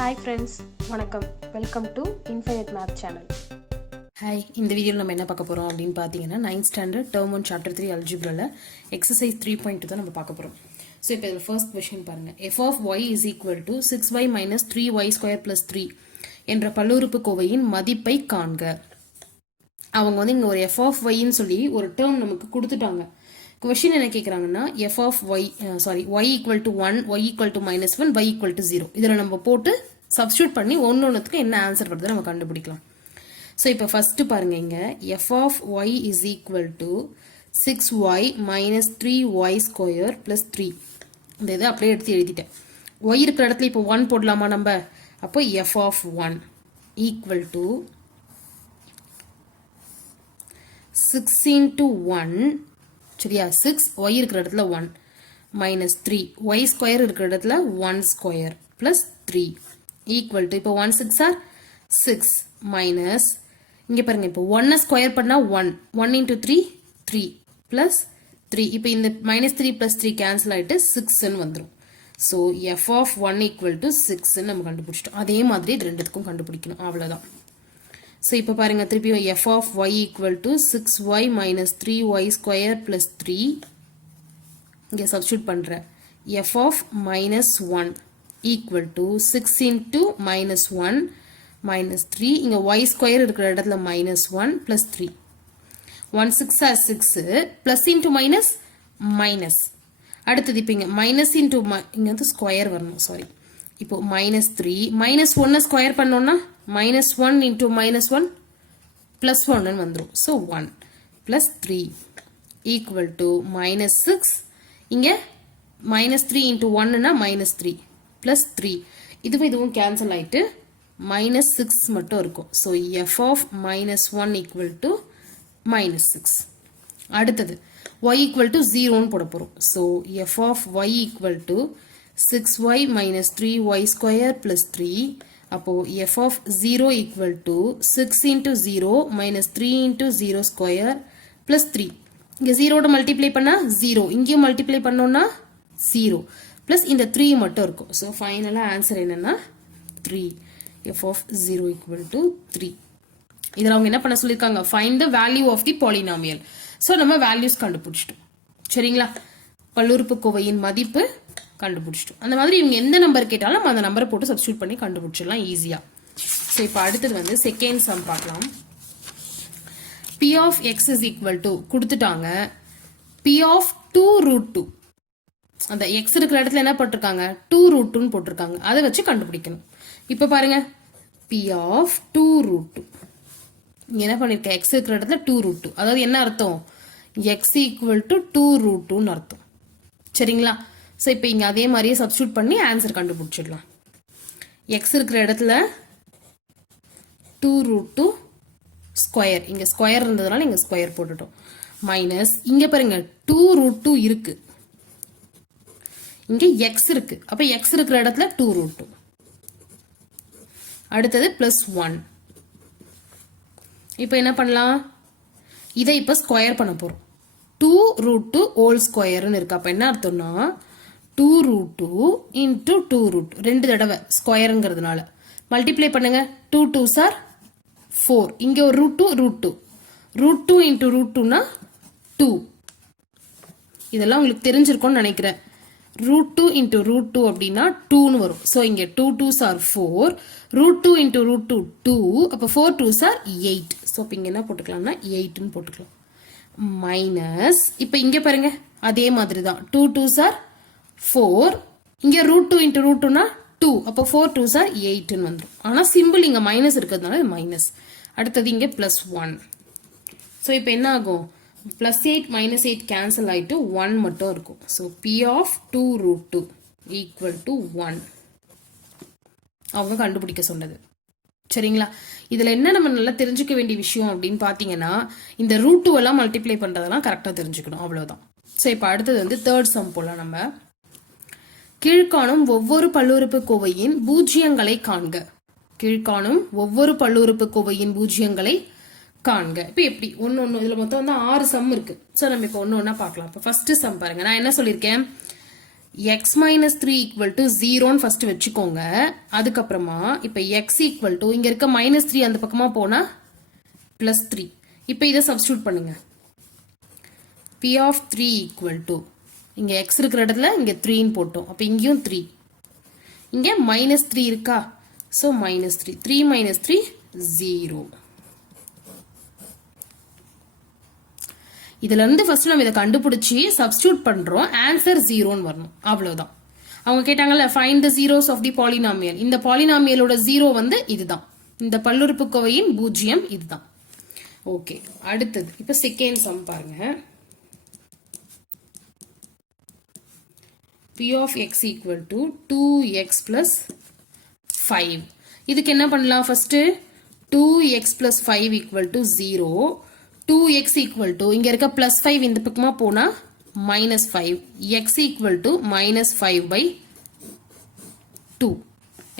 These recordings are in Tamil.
ஹாய் ஃப்ரெண்ட்ஸ், வணக்கம். Welcome to infinite math channel. Hi, இந்த வீடியோவில் நம்ம என்ன பார்க்க போகிறோம் அப்படின்னு பார்த்தீங்கன்னா 9th ஸ்டாண்டர்ட் டேர்ம் 1 சாப்டர் 3 அல்ஜிப்ராவில் எக்ஸசைஸ் 3.2 தான் நம்ம பார்க்க போகிறோம். ஸோ இப்போ இதில் ஃபர்ஸ்ட் கொஸ்டின் பாருங்கள். F of Y is equal to 6y minus 3y square plus 3 என்ற பல்லுறுப்புக்கோவையின் மதிப்பை காண்க. அவங்க வந்து இங்கே ஒரு எஃப் ஆஃப் ஒய்ன்னு சொல்லி ஒரு டேர்ம் நமக்கு கொடுத்துட்டாங்க. கொஸ்டின் என்ன கேட்குறாங்கன்னா f of y y equal to 1, y equal to -1, y equal to 0. இதில் நம்ம போட்டு சப்ஸ்டியூட் பண்ணி ஒன்றுத்துக்கு என்ன ஆன்சர் வருது நம்ம கண்டுபிடிக்கலாம். ஸோ இப்போ ஃபஸ்ட்டு பாருங்க, இங்கே f of Y is equal to 6y minus 3y square plus 3. இந்த இதை அப்படியே எடுத்து எழுதிட்டேன். ஒய் இருக்கிற இடத்துல இப்போ 1 போடலாமா நம்ம? அப்போ f of 1 equal to 6 into 1, சரியா? 6 ஒய் இருக்கிற இடத்துல 1 மைனஸ் 3 ஒய் ஸ்கொயர் இருக்கிற இடத்துல 1 ஸ்கொயர் ப்ளஸ் 3 ஈக்குவல் டு இப்போ 1 6 ஆர் 6 மைனஸ் இங்கே பாருங்க, இப்போ 1 ஸ்கொயர் பண்ணால் 1 இன்ட்டு 3 3 ப்ளஸ் 3. இப்போ இந்த -3 ப்ளஸ் 3 கேன்சல் ஆகிட்டு 6ன்னு வந்துடும். So F of 1 equal to 6ன்னு நம்ம கண்டுபிடிச்சிட்டோம். அதே மாதிரி இது ரெண்டுத்துக்கும் கண்டுபிடிக்கணும், அவ்வளோதான். ஸோ இப்போ பாருங்க, திருப்பியும் f of y equal to 6y minus 3y square plus 3. இங்கே சப்ஸ்டியூட் பண்ணுறேன். F of -1 equal to 6 into -1 minus 3. இங்கே ஒய் ஸ்கொயர் இருக்கிற இடத்துல -1 plus 3. 1 6 or 6 plus into minus minus. அடுத்தது இப்போ இங்கே மைனஸ் இன்ட்டு இங்கே வந்து ஸ்கொயர் வரணும், சாரி. இப்போ -3 -1 ஸ்கொயர் பண்ணோம்னா -1 இன்ட்டு -1 ப்ளஸ் 1 வந்துடும். So 1 plus 3 equal to -6. இங்கே -3 இன்ட்டு 1னா -3 ப்ளஸ் 3. இதுவும் கேன்சல் ஆகிட்டு -6 மட்டும் இருக்கும். So F of -1 equal to -6. அடுத்தது y ஈக்குவல் டு 0ன்னு போட போகிறோம். So F of y equal to 6y minus 3y square plus 3. அப்போது f of 0 equal to 6 into 0 minus 3 into 0 square plus 3. இங்கே 0ட மல்டிப்ளை பண்ணால் 0, இங்கேயும் மல்டிப்ளை பண்ணோன்னா 0 ப்ளஸ் இந்த 3 மட்டும் இருக்கும். ஸோ ஃபைனலாக ஆன்சர் என்னென்னா 3. F of 0 equal to 3. இதில் அவங்க என்ன பண்ண சொல்லியிருக்காங்க? Find the value of the polynomial. So நம்ம வேல்யூஸ் கண்டுபிடிச்சிட்டோம், சரிங்களா? பல்லுறுப்புக்கோவையின் மதிப்பு கண்டுபிடிச்சிட்டோம். அந்த மாதிரி இவங்க எந்த நம்பர் கேட்டாலும் நம்ம அந்த நம்பரை போட்டு சப்ஸ்டியூட் பண்ணி கண்டுபிடிச்சிடலாம் ஈஸியாக. ஸோ இப்போ அடுத்தது வந்து செகண்ட் சம் பார்க்கலாம். P of x is equal to கொடுத்துட்டாங்க பி ஆஃப் 2√2. அந்த எக்ஸ் இருக்கிற இடத்துல என்ன போட்டிருக்காங்க? 2√2ன்னு போட்டிருக்காங்க. அதை வச்சு கண்டுபிடிக்கணும். இப்போ பாருங்க, பி ஆஃப் 2√2 இங்கே என்ன பண்ணியிருக்கேன்? எக்ஸ் இருக்கிற இடத்துல 2√2, அதாவது என்ன அர்த்தம்? எக்ஸ் ஈக்குவல் டு 2√2ன்னு அர்த்தம், சரிங்களா? ஸோ இப்போ இங்கே அதே மாதிரியே சப்ஸ்டியூட் பண்ணி ஆன்சர் கண்டுபிடிச்சிடலாம். எக்ஸ் இருக்கிற இடத்துல 2√2 ஸ்கொயர், இங்கே ஸ்கொயர் இருந்ததுனால இங்கே ஸ்கொயர் போட்டுட்டோம். மைனஸ் இங்கே பாருங்க 2√2 இருக்கு, இங்கே எக்ஸ் இருக்கு. அப்போ எக்ஸ் இருக்கிற இடத்துல 2√2. அடுத்தது ப்ளஸ் 1. இப்போ என்ன பண்ணலாம்? இதை இப்போ ஸ்கொயர் பண்ண போகிறோம். 2√2 ஹோல் ஸ்கொயர்னு இருக்கு. அப்போ என்ன அர்த்தம்னா 2√2 இன்ட்டு 2√2 ரெண்டு தடவை ஸ்கொயருங்கிறதுனால மல்டிப்ளை பண்ணுங்க. 2 2s ஆர் 4. இங்கே ஒரு √2 √2 இன்ட்டு √2னா 2. இதெல்லாம் உங்களுக்கு தெரிஞ்சிருக்கும்னு நினைக்கிறேன். √2 இன்ட்டு √2 அப்படின்னா 2ன்னு வரும். ஸோ இங்கே 2 2s ஆர் 4, √2 இன்ட்டு √2 2, அப்போ 4 2s ஆர் 8. ஸோ இப்போ இங்கே என்ன போட்டுக்கலாம்னா 8ன்னு போட்டுக்கலாம். மைனஸ் இப்போ இங்கே பாருங்க, அதே மாதிரி தான் 2 2s ஆர் 4, இங்கே √2 இன்ட்டு √2னா 2, அப்போ 4 2s ஆர் 8ன்னு வந்துடும். ஆனால் சிம்பிள் இங்கே மைனஸ் இருக்கிறதுனால மைனஸ். அடுத்தது இங்கே ப்ளஸ் 1. ஸோ இப்போ என்ன ஆகும்? ப்ளஸ் 8 மைனஸ் 8 கேன்சல் ஆகிட்டு 1 மட்டும் இருக்கும். So p of 2√2 equal to 1 அவங்க கண்டுபிடிக்க சொன்னது, சரிங்களா? இதில் என்ன நம்ம நல்லா தெரிஞ்சுக்க வேண்டிய விஷயம் அப்படின்னு பார்த்தீங்கன்னா, இந்த √2 எல்லாம் மல்டிப்ளை பண்ணுறதெல்லாம் கரெக்டாக தெரிஞ்சுக்கணும், அவ்வளோதான். ஸோ இப்போ அடுத்தது வந்து தேர்ட் சம் போலாம். நம்ம கீழ்காணும் ஒவ்வொரு பல்லுறுப்புக்கோவையின் பூஜ்ஜியங்களை காண்க. கீழ்காணும் ஒவ்வொரு பல்லுறுப்புக்கோவையின் பூஜ்ஜியங்களை காண்க. இப்போ எப்படி ஒன்று இதில் மொத்தம் வந்து 6 சம் இருக்கு. ஸோ நம்ம இப்போ ஒன்று ஒன்றா பார்க்கலாம். இப்போ ஃபர்ஸ்ட் சம் பாருங்க, நான் என்ன சொல்லியிருக்கேன்? x minus 3 equal to 0 first வச்சுக்கோங்க. அதுக்கப்புறமா இப்போ x equal to இங்க இருக்க minus 3 அந்த பக்கமா போனா plus 3. இப்போ இதை substitute பண்ணுங்க. p of 3 equal to இங்க x இருக்கிற இடத்துல இங்க 3 போட்டோம். அப்போ இங்கேயும் 3. இங்க minus 3 இருக்கா? So minus 3. 3 minus 3 0. இதுல இருந்து ஃபர்ஸ்ட் நம்ம இதை கண்டுபிடிச்சி சப்ஸ்டியூட் பண்றோம். ஆன்சர் 0 வரணும். அவ்வளவுதான். அவங்க கேட்டாங்கல்ல find the zeros of the polynomial. இந்த பாலினாமியலோட 0 வந்து இதுதான். இந்த பல்லுறுப்புக்கோவையின் பூஜ்ஜியம் இதுதான். ஓகே, அடுத்தது இப்போ செகண்ட் சம் பாருங்க. p of x equal to 2x plus 5. இதுக்கு என்ன பண்ணலாம்? First 2x plus 5 equal to 0. 2x equal to இங்க இருக்க plus 5 இந்த பக்கமா போனா minus 5. x equal to minus 5 by 2.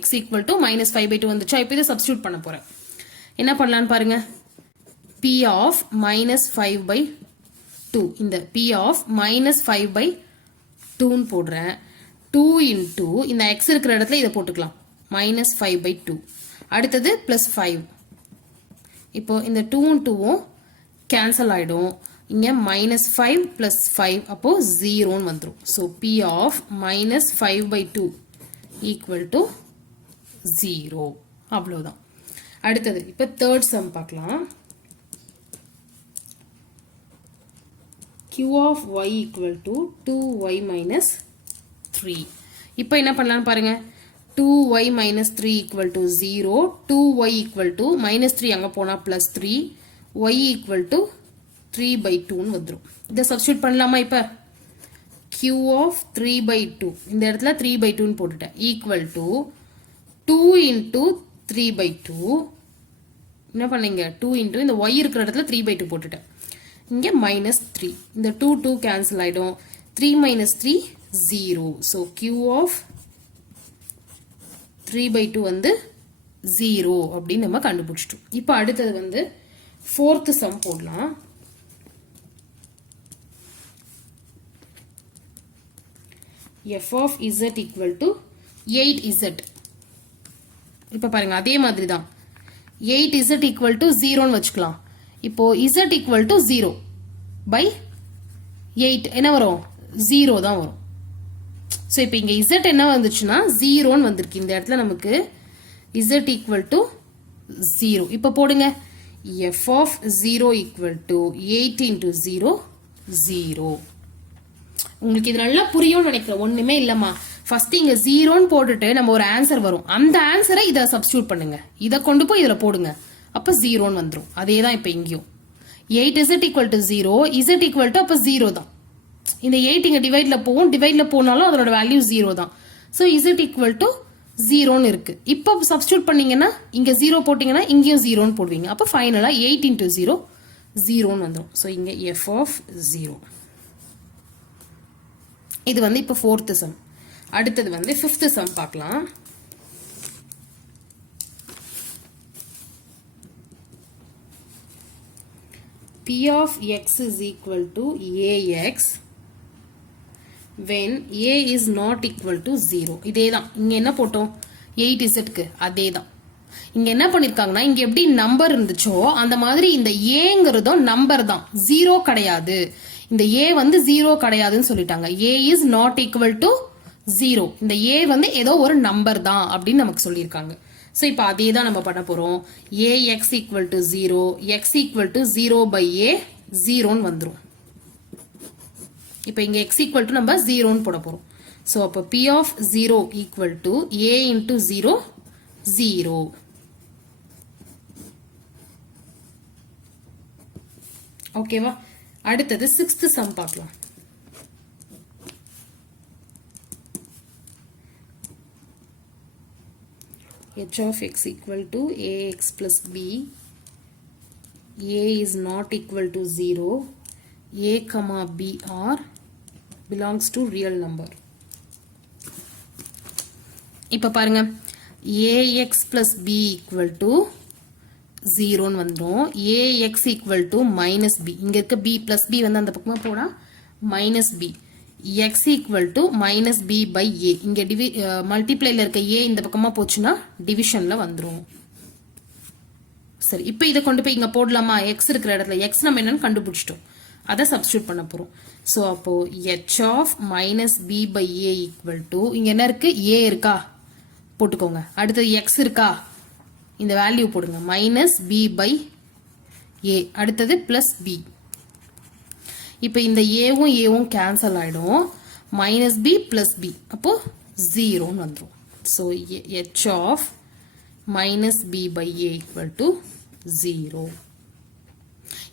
x equal to minus 5 by 2 வந்துச்சா? இப்போ இதை சப்ஸ்டியூட் பண்ண போறேன். என்ன பண்ணலான்னு பாருங்க. p of minus 5 by 2. இந்த p of minus 5 by 2 போடுறேன். 2 into இந்த x இருக்கிற இடத்துல இதை போட்டுக்கலாம். minus 5 by 2. அடுத்தது plus 5. இப்போ இந்த 2 2 cancel ஆயிடும். இங்க minus 5 plus 5 அப்போ 0 வந்துரும். So p of minus 5 by 2 equal to 0. அவ்வளவுதான். அடுத்தது இப்போ third sum பார்க்கலாம். q of y equal to 2y minus 3. இப்போ என்ன பண்ணலாம்னு பாருங்க. 2y minus 3 equal to 0. 2y equal to minus 3 அங்க போனா plus 3. y equal to 3 by 2 வந்துரும். இதை சப்ஸ்டியூட் பண்ணலாமா? இப்ப q of 3 by 2 இந்த இடத்துல 3 by 2 போட்டுட்டேன். equal to 2 into 3 by 2. என்ன பண்ணீங்க? 2 into இந்த y இருக்கிற இடத்துல 3 by 2 போட்டுட்டேன். இங்க minus 3. இந்த 2 2 cancel ஆயிடும். 3 minus 3 0. So q of 3 by 2 வந்து 0 அப்படின்னு நம்ம கண்டுபிடிச்சிட்டோம். இப்போ அடுத்தது வந்து fourth sum போடலாம். f of z equal to 8z. இப்போ பாருங்க அதே மாதிரி தான். 8z equal to 0 வச்சுக்கலாம். இப்போ z equal to 0 by 8 என்ன வரும்? 0 தான் வரும். ஸோ இப்போ இங்கே z என்ன வந்துச்சுன்னா 0 வந்திருக்கு. இந்த இடத்துல நமக்கு z equal to 0. இப்போ போடுங்க. f of 0 equal to 8 into 0 0. உங்களுக்கு இது நல்லா புரியும்னு நினைக்கிறேன். ஒண்ணுமே இல்லம்மா. ஃபர்ஸ்ட் இங்க 0 போட்டுட்டு நம்ம ஒரு ஆன்சர் வரும். அந்த ஆன்சரை இதை சப்ஸ்டியூட் பண்ணுங்க. இதை கொண்டு போய் இதுல போடுங்க. அப்ப 0 வந்துரும். அதே தான் இப்போ இங்கேயும் 8z equal to 0 z equal to அப்ப 0 தான். இந்த 8 இங்க டிவைட்ல போகும். டிவைட்ல போனாலும் அதோட வேல்யூ 0 தான். ஸோ z equal to 0 இருக்கு. இப்போ சப்ஸ்டியூட் பண்ணீங்கன்னா இங்க 0 போட்டீங்கன்னா இங்கேயும் 0 போடுவீங்க. அப்போ ஃபைனலா 8 into 0 0 வந்துடும். ஸோ இங்க f of 0. இது வந்து இப்போ fourth sum. அடுத்தது வந்து fifth sum பார்க்கலாம். p of x is equal to ax when a is not equal to 0. இதே தான். இங்க என்ன போட்டோம்? 8zக்கு அதே தான். இங்க என்ன பண்ணிருக்காங்கன்னா இங்க எப்படி நம்பர் இருந்துச்சோ அந்த மாதிரி இந்த ஏங்கிறதும் நம்பர் தான். 0 கிடையாது. இந்த a வந்து 0 கிடையாதுன்னு சொல்லிட்டாங்க. a is not equal to 0. இந்த a வந்து ஏதோ ஒரு நம்பர் தான் அப்படின்னு நமக்கு சொல்லியிருக்காங்க. ஸோ இப்போ அதே தான் நம்ம பண்ண போறோம். ax equal to 0, x equal to 0 by a 0 வந்துரும். இப்போ இங்க x equal to நம்ம 0 போட போறோம். ஸோ அப்போ p of 0 equal to a into 0 0. ஓகேவா? அடுத்தது சிக்ஸ்த் சம் பார்க்கலாம். h of x equal to ax plus b. a is not equal to 0. a comma b are belongs to real number. இப்ப பாருங்க ax plus b equal to 0 வந்துரும். ax equal to minus b. இங்க இருக்க b plus b வந்து அந்த பக்கமா போனா minus b X equal to minus B by A. இங்க மல்டிப்ளைல இருக்க ஏ இந்த பக்கமா போச்சுன்னா டிவிஷன்ல வந்துரும். சரி, இப்போ இதை கொண்டு போய் இங்க போடலாமா? எக்ஸ் இருக்கிற இடத்துல எக்ஸ் நம்ம என்னன்னு கண்டுபிடிச்சிட்டோம், அதை சப்ஸ்டியூட் பண்ண போறோம். ஸோ அப்போ h of minus B by a equal to இங்க என்ன இருக்கு? ஏ இருக்கா, போட்டுக்கோங்க. அடுத்தது எக்ஸ் இருக்கா, இந்த வேல்யூ போடுங்க, மைனஸ் பி பை ஏ. அடுத்தது பிளஸ் பி. இப்போ இந்த ஏவும் ஏவும் கேன்சல் ஆயிடும், மைனஸ் பி பிளஸ் பி, அப்போ ஜீரோன்னு வந்துடும். So h of minus B by a equal to zero.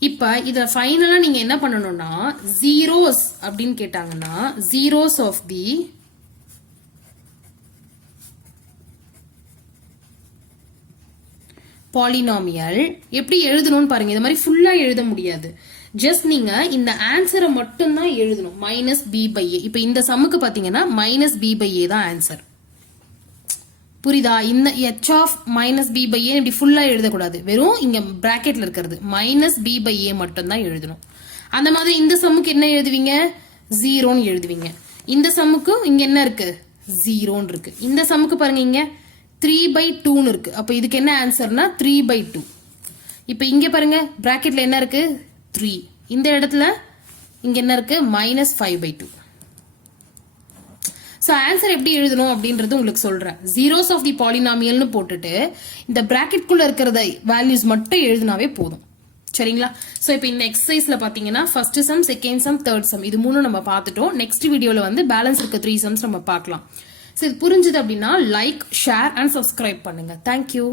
இப்ப இத ஃபைனலா நீங்க என்ன பண்ணணும்னா, ஜீரோஸ் அப்படின்னு கேட்டாங்கன்னா ஜீரோஸ் ஆஃப் தி பாலினாமியல் எப்படி எழுதணும்னு பாருங்க. இந்த மாதிரி ஃபுல்லா எழுத முடியாது, ஜஸ்ட் நீங்க இந்த ஆன்சரை மட்டும் தான் எழுதணும், மைனஸ் பி பை ஏ. இப்ப இந்த சம்முக்கு பாத்தீங்கன்னா மைனஸ் பி பை ஏ தான் ஆன்சர். புரியுதா? இந்த h of minus B by A இப்படி ஃபுல்லா எழுதக்கூடாது, வெறும் இங்க பிராக்கெட்ல இருக்கிறது மைனஸ் பி பை ஏ மட்டும் தான் எழுதணும். அந்த மாதிரி இந்த சம்முக்கு என்ன எழுதுவீங்க? ஜீரோன்னு எழுதுவீங்க. இந்த சம்முக்கு இங்க என்ன இருக்கு? ஜீரோன்னு இருக்கு. இந்த சம்முக்கு பாருங்க, இங்க 3/2 இருக்கு. அப்ப இதுக்கு என்ன ஆன்சர்னா 3/2. இப்ப இங்க பாருங்க பிராக்கெட்ல என்ன இருக்கு? 3. இந்த இடத்துல இங்க என்ன இருக்கு? மைனஸ் 5/2. ஸோ ஆன்சர் எப்படி எழுதணும் அப்படின்றது உங்களுக்கு சொல்றேன். ஜீரோஸ் ஆஃப் தி பாலினாமியல்னு போட்டுட்டு இந்த பிராக்கெட்குள்ள இருக்கிறத வேல்யூஸ் மட்டும் எழுதினாவே போதும். சரிங்களா? ஸோ இப்போ இந்த எக்ஸசைஸ்ல பாத்தீங்கன்னா first sum, second sum, third sum இது மூணும் நம்ம பார்த்துட்டோம். நெக்ஸ்ட் வீடியோல வந்து பேலன்ஸ் இருக்க 3 சம்ஸ் நம்ம பார்க்கலாம். ஸோ இது புரிஞ்சுது அப்படின்னா லைக், ஷேர் அண்ட் சப்ஸ்கிரைப் பண்ணுங்க. தேங்க்யூ.